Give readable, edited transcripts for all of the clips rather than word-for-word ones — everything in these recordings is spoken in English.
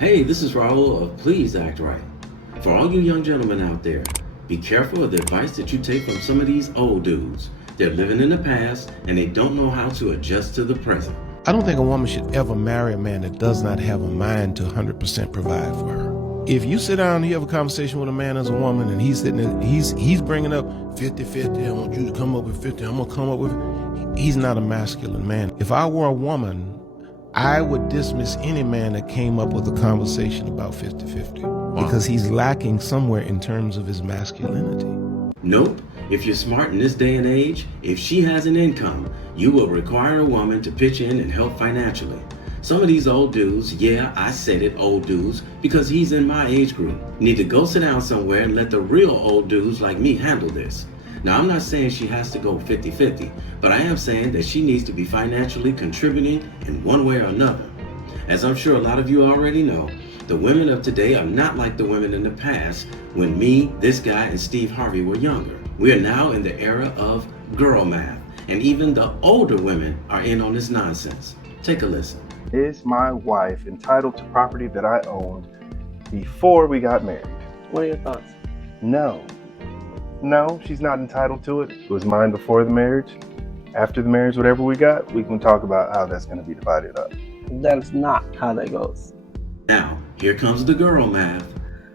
Hey, this is Raulh of Please Act Right. For all you young gentlemen out there, be careful of the advice that you take from some of these old dudes. They're living in the past and they don't know how to adjust to the present. I don't think a woman should ever marry a man that does not have a mind to 100% provide for her. If you sit down and you have a conversation with a man as a woman and he's sitting there, he's bringing up 50-50, I want you to come up with 50, I'm gonna come up with, he's not a masculine man. If I were a woman, I would dismiss any man that came up with a conversation about 50-50 because he's lacking somewhere in terms of his masculinity. Nope. If you're smart in this day and age, if she has an income, you will require a woman to pitch in and help financially. Some of these old dudes, yeah, I said it, old dudes, because he's in my age group, need to go sit down somewhere and let the real old dudes like me handle this. Now, I'm not saying she has to go 50-50, but I am saying that she needs to be financially contributing in one way or another. As I'm sure a lot of you already know, the women of today are not like the women in the past when me, this guy, and Steve Harvey were younger. We are now in the era of girl math, and even the older women are in on this nonsense. Take a listen. Is my wife entitled to property that I owned before we got married? What are your thoughts? No. No, she's not entitled to it. It was mine before the marriage. After the marriage, whatever we got, we can talk about how that's going to be divided up. That is not how that goes. Now, here comes the girl math.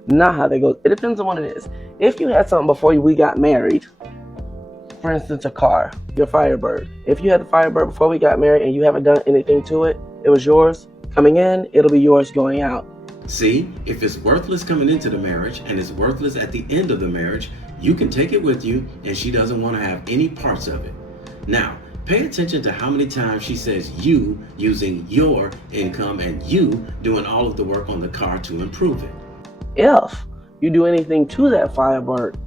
Not how that goes. It depends on what it is. If you had something before we got married, for instance, a car, your Firebird. If you had the Firebird before we got married and you haven't done anything to it, it was yours coming in, it'll be yours going out. See, if it's worthless coming into the marriage and it's worthless at the end of the marriage, you can take it with you and she doesn't want to have any parts of it. Now, pay attention to how many times she says you using your income and you doing all of the work on the car to improve it. If you do anything to that Firebird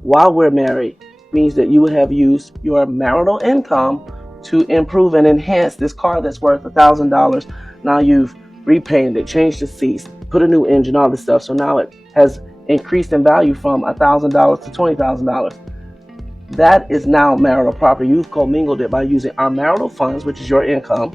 while we're married, means that you would have used your marital income to improve and enhance this car that's worth $1,000. Now you've repainted it, changed the seats, put a new engine, all this stuff. So now it has increased in value from $1,000 to $20,000. That is now marital property. You've commingled it by using our marital funds, which is your income,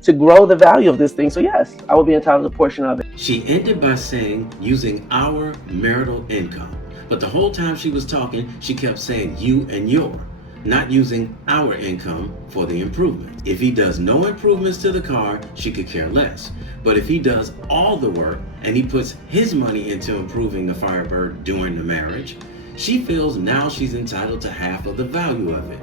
to grow the value of this thing. So yes, I would be entitled to a portion of it. She ended by saying using our marital income. But the whole time she was talking, she kept saying you and your, not using our income for the improvement. If he does no improvements to the car, she could care less. But if he does all the work and he puts his money into improving the Firebird during the marriage, she feels now she's entitled to half of the value of it.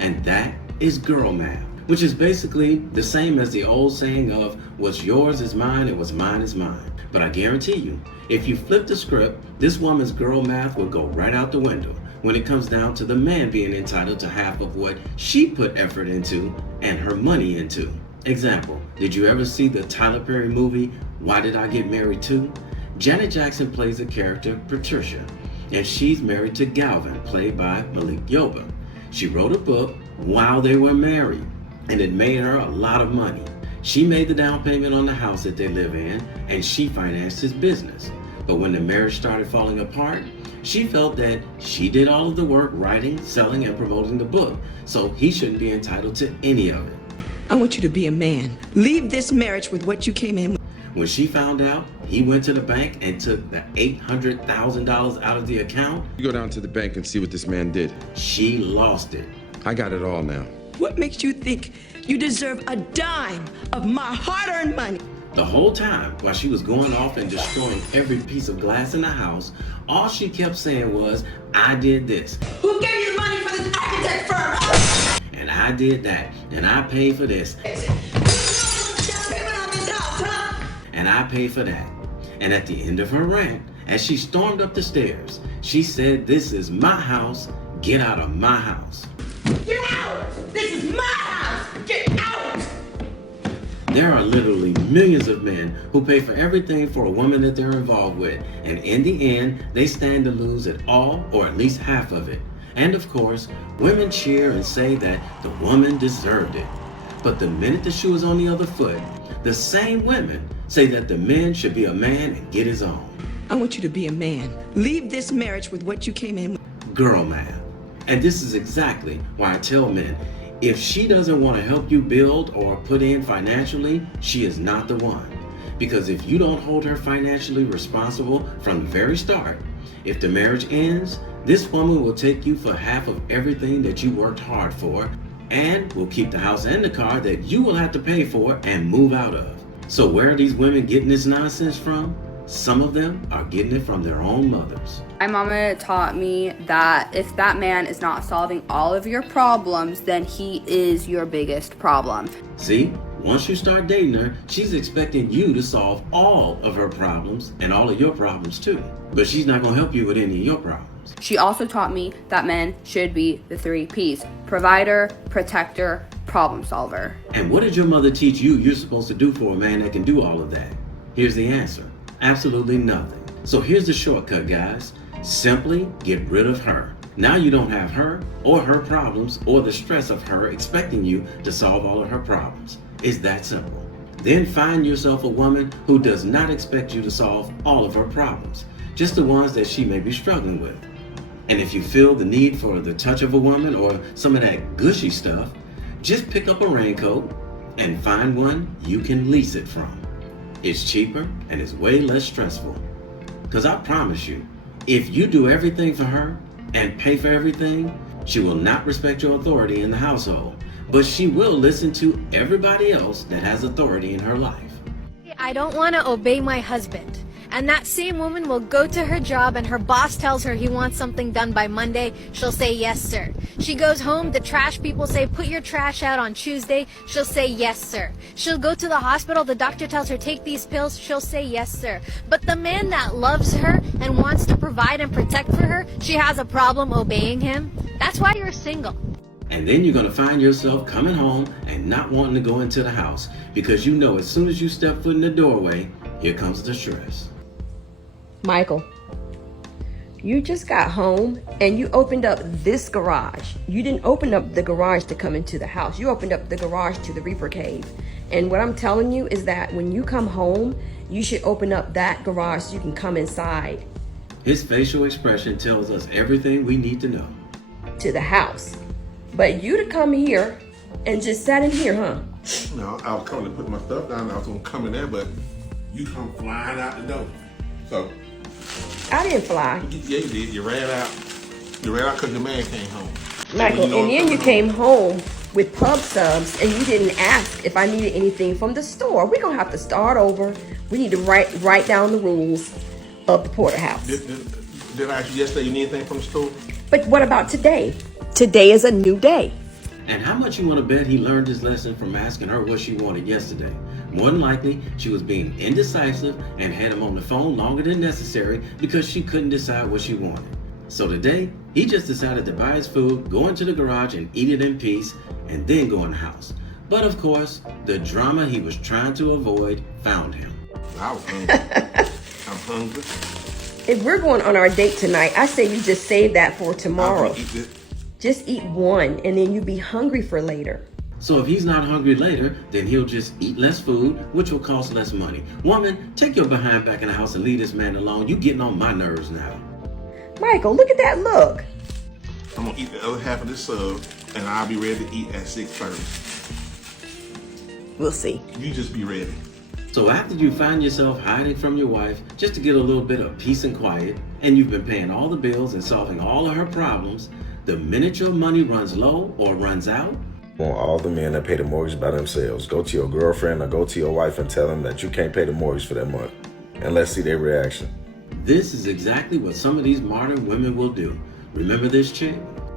And that is girl math, which is basically the same as the old saying of what's yours is mine and what's mine is mine. But I guarantee you, if you flip the script, this woman's girl math will go right out the window when it comes down to the man being entitled to half of what she put effort into and her money into. Example, did you ever see the Tyler Perry movie, Why Did I Get Married To? Janet Jackson plays the character Patricia, and she's married to Galvin, played by Malik Yoba. She wrote a book while they were married, and it made her a lot of money. She made the down payment on the house that they live in, and she financed his business. But when the marriage started falling apart, she felt that she did all of the work writing, selling, and promoting the book, so he shouldn't be entitled to any of it. I want you to be a man. Leave this marriage with what you came in with. When she found out, he went to the bank and took the $800,000 out of the account. You go down to the bank and see what this man did. She lost it. I got it all now. What makes you think you deserve a dime of my hard-earned money? The whole time, while she was going off and destroying every piece of glass in the house, all she kept saying was, I did this. Who gave you the money for this architect firm? And I did that. And I paid for this. And I paid for that. And at the end of her rant, as she stormed up the stairs, she said, this is my house. Get out of my house. Get out! This is my house! Get out! There are literally millions of men who pay for everything for a woman that they're involved with, and in the end, they stand to lose it all or at least half of it. And of course, women cheer and say that the woman deserved it. But the minute the shoe is on the other foot, the same women say that the man should be a man and get his own. I want you to be a man. Leave this marriage with what you came in with. Girl math. And this is exactly why I tell men, if she doesn't want to help you build or put in financially, she is not the one. Because if you don't hold her financially responsible from the very start, if the marriage ends, this woman will take you for half of everything that you worked hard for and will keep the house and the car that you will have to pay for and move out of. So where are these women getting this nonsense from? Some of them are getting it from their own mothers. My mama taught me that if that man is not solving all of your problems, then he is your biggest problem. See, once you start dating her, she's expecting you to solve all of her problems and all of your problems too. But she's not going to help you with any of your problems. She also taught me that men should be the 3 Ps: provider, protector, problem solver. And what did your mother teach you you're supposed to do for a man that can do all of that? Here's the answer. Absolutely nothing. So here's the shortcut, guys. Simply get rid of her. Now you don't have her or her problems or the stress of her expecting you to solve all of her problems. It's that simple. Then find yourself a woman who does not expect you to solve all of her problems, just the ones that she may be struggling with. And if you feel the need for the touch of a woman or some of that gushy stuff, just pick up a raincoat and find one you can lease it from. It's cheaper and it's way less stressful. Because I promise you, if you do everything for her and pay for everything, she will not respect your authority in the household, but she will listen to everybody else that has authority in her life. I don't want to obey my husband. And that same woman will go to her job and her boss tells her he wants something done by Monday. She'll say, yes, sir. She goes home, the trash people say, put your trash out on Tuesday. She'll say, yes, sir. She'll go to the hospital, the doctor tells her, take these pills. She'll say, yes, sir. But the man that loves her and wants to provide and protect for her, she has a problem obeying him. That's why you're single. And then you're going to find yourself coming home and not wanting to go into the house because you know as soon as you step foot in the doorway, here comes the stress. Michael, you just got home and you opened up this garage. You didn't open up the garage to come into the house. You opened up the garage to the Reaper Cave. And what I'm telling you is that when you come home, you should open up that garage so you can come inside. His facial expression tells us everything we need to know. To the house. But you to come here and just sat in here, huh? No, I was coming to put my stuff down. I was gonna come in there, but you come flying out the door. So I didn't fly. yeah, you did. You ran out. You ran out because your man came home. Michael, So and then you came home with pub subs and you didn't ask if I needed anything from the store. We're gonna have to start over. We need to write down the rules of the porterhouse. Did I ask you yesterday you need anything from the store? But what about today? Today is a new day. And how much you want to bet he learned his lesson from asking her what she wanted yesterday? More than likely, she was being indecisive and had him on the phone longer than necessary because she couldn't decide what she wanted. So today, he just decided to buy his food, go into the garage and eat it in peace, and then go in the house. But of course, the drama he was trying to avoid found him. I was hungry. I'm hungry. If we're going on our date tonight, I say you just save that for tomorrow. I'm gonna eat this. Just eat one and then you'll be hungry for later. So if he's not hungry later, then he'll just eat less food, which will cost less money. Woman, take your behind back in the house and leave this man alone. You getting on my nerves now. Michael, look at that look. I'm gonna eat the other half of this sub, and I'll be ready to eat at 6:30. We'll see. You just be ready. So after you find yourself hiding from your wife just to get a little bit of peace and quiet, and you've been paying all the bills and solving all of her problems, the minute your money runs low or runs out, want all the men that pay the mortgage by themselves. Go to your girlfriend or go to your wife and tell them that you can't pay the mortgage for that month. And let's see their reaction. this is exactly what some of these modern women will do. Remember this chick?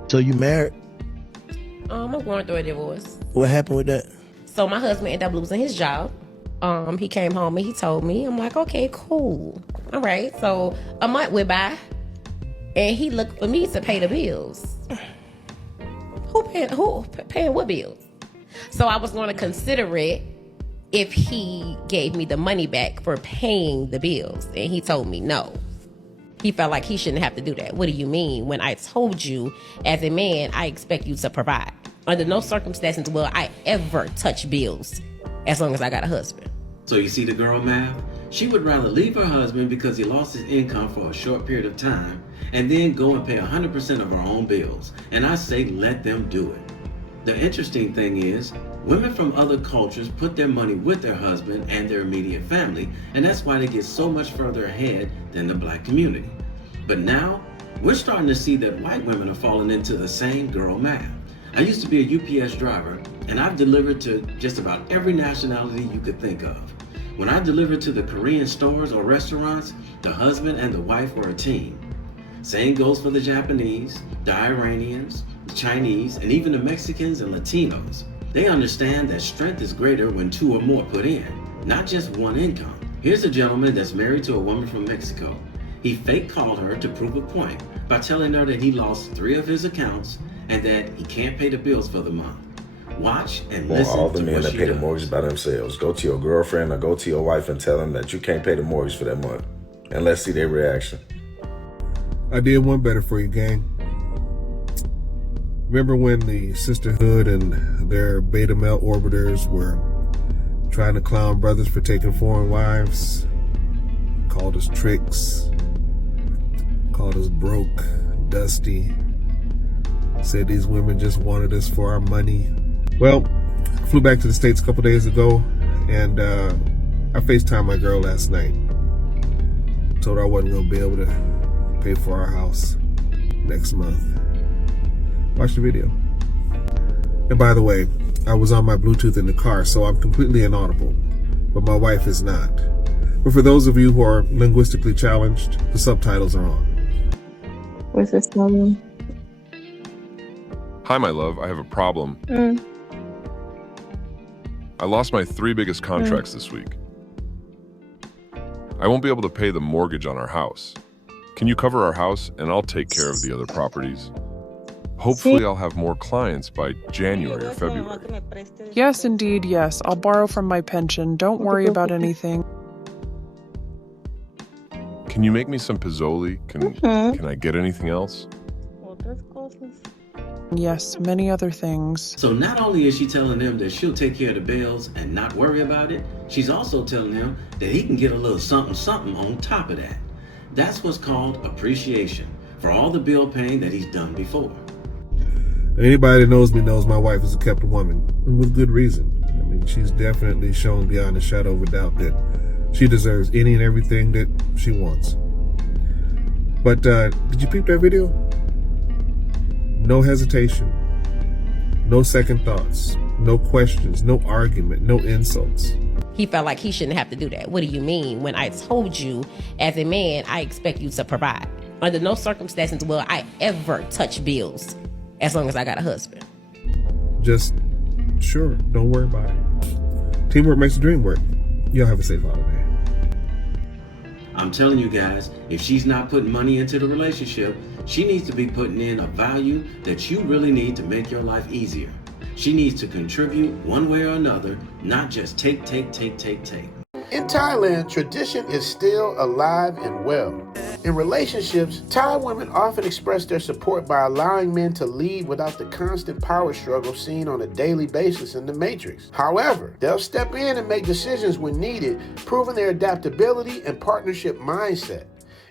So you married? I'm going through a divorce. What happened with that? So my husband ended up losing his job. He came home and he told me. I'm like, okay, cool. All right. So a month went by and he looked for me to pay the bills. Who paying what bills? So I was going to consider it if he gave me the money back for paying the bills. And he told me no. He felt like he shouldn't have to do that. What do you mean? When I told you, as a man, I expect you to provide. Under no circumstances will I ever touch bills as long as I got a husband. So you see the girl math? She would rather leave her husband because he lost his income for a short period of time and then go and pay 100% of her own bills. And I say let them do it. The interesting thing is, Women from other cultures put their money with their husband and their immediate family, and that's why they get so much further ahead than the black community. But now, we're starting to see that white women are falling into the same girl math. I used to be a UPS driver, and I've delivered to just about every nationality you could think of. When I delivered to the Korean stores or restaurants, the husband and the wife were a team. Same goes for the Japanese, the Iranians, the Chinese, and even the Mexicans and Latinos. They understand that strength is greater when two or more put in, not just one income. Here's a gentleman that's married to a woman from Mexico. He fake called her to prove a point by telling her that he lost 3 of his accounts and that he can't pay the bills for the month. Watch and Want listen all the to men what that she pay the does. mortgage by themselves. Go to your girlfriend or go to your wife and tell them that you can't pay the mortgage for that month. And let's see their reaction. I did one better for you, gang. Remember when the sisterhood and their beta male orbiters were trying to clown brothers for taking foreign wives? Called us tricks, called us broke, dusty, said these women just wanted us for our money. Well, I flew back to the States a couple days ago, and I FaceTimed my girl last night. Told her I wasn't going to be able to pay for our house next month. Watch the video. And by the way, I was on my Bluetooth in the car, so I'm completely inaudible, but my wife is not. But for those of you who are linguistically challenged, the subtitles are on. What's this problem? Hi, my love. I have a problem. I lost my 3 biggest contracts this week. I won't be able to pay the mortgage on our house. Can you cover our house and I'll take care of the other properties? Hopefully I'll have more clients by January or February. Yes, indeed, yes. I'll borrow from my pension. Don't worry about anything. Can you make me some pizzoli? Can I get anything else? Yes, many other things. So not only is she telling them that she'll take care of the bills and not worry about it, she's also telling him that he can get a little something something on top of that. That's what's called appreciation for all the bill paying that he's done before. Anybody that knows me knows my wife is a kept woman, and with good reason. I mean, she's definitely shown beyond a shadow of a doubt that she deserves any and everything that she wants. But did you peep that video? No hesitation, no second thoughts, no questions, no argument, no insults. He felt like he shouldn't have to do that. What do you mean? When I told you, as a man, I expect you to provide. Under no circumstances will I ever touch bills as long as I got a husband. Just, sure, don't worry about it. Teamwork makes the dream work. Y'all have a safe holiday. I'm telling you guys, if she's not putting money into the relationship, she needs to be putting in a value that you really need to make your life easier. She needs to contribute one way or another, not just take. In Thailand, tradition is still alive and well. In relationships, Thai women often express their support by allowing men to lead without the constant power struggle seen on a daily basis in The Matrix. However, they'll step in and make decisions when needed, proving their adaptability and partnership mindset.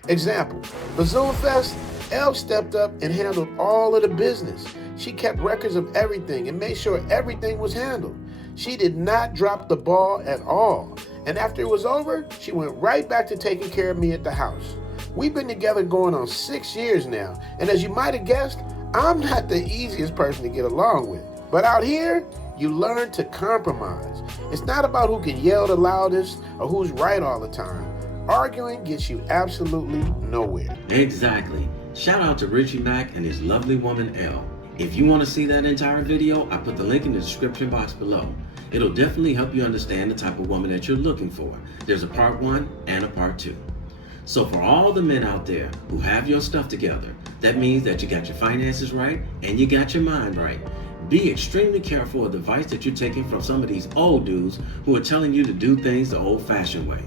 Example, Bazoon Fest, Elle stepped up and handled all of the business. She kept records of everything and made sure everything was handled. She did not drop the ball at all. And after it was over, she went right back to taking care of me at the house. We've been together going on 6 years now, and as you might have guessed, I'm not the easiest person to get along with. But out here, you learn to compromise. It's not about who can yell the loudest or who's right all the time. Arguing gets you absolutely nowhere. Exactly. Shout out to Richie Mack and his lovely woman, Elle. If you want to see that entire video, I put the link in the description box below. It'll definitely help you understand the type of woman that you're looking for. There's a part 1 and a part 2. So for all the men out there who have your stuff together, that means that you got your finances right and you got your mind right. Be extremely careful of the advice that you're taking from some of these old dudes who are telling you to do things the old-fashioned way.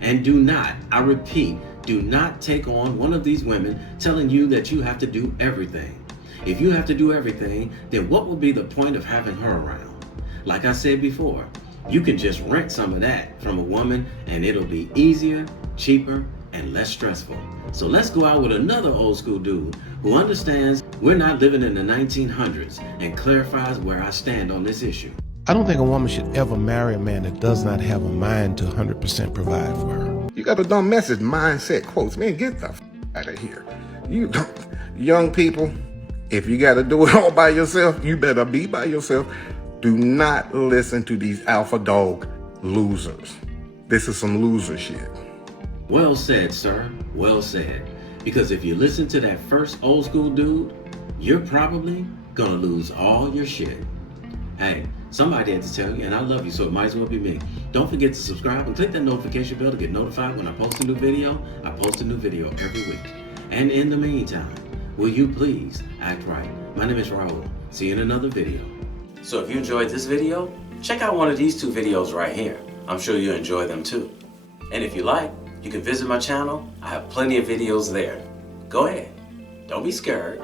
And do not, I repeat, do not take on one of these women telling you that you have to do everything. If you have to do everything, then what would be the point of having her around? Like I said before, you can just rent some of that from a woman and it'll be easier, cheaper, and less stressful. So let's go out with another old school dude who understands we're not living in the 1900s and clarifies where I stand on this issue. I don't think a woman should ever marry a man that does not have a mind to 100% provide for her. You got a dumb message, mindset quotes. Man, get the out of here. You don't, young people, if you got to do it all by yourself, you better be by yourself. Do not listen to these alpha dog losers. This is some loser shit. Well said, sir. Well said. Because if you listen to that first old school dude, you're probably gonna lose all your shit. Hey, somebody had to tell you, and I love you, so it might as well be me. Don't forget to subscribe and click that notification bell to get notified when I post a new video. I post a new video every week. And in the meantime, will you please act right? My name is Raulh. See you in another video. So if you enjoyed this video, check out one of these two videos right here. I'm sure you'll enjoy them too. And if you like, you can visit my channel. I have plenty of videos there. Go ahead. Don't be scared.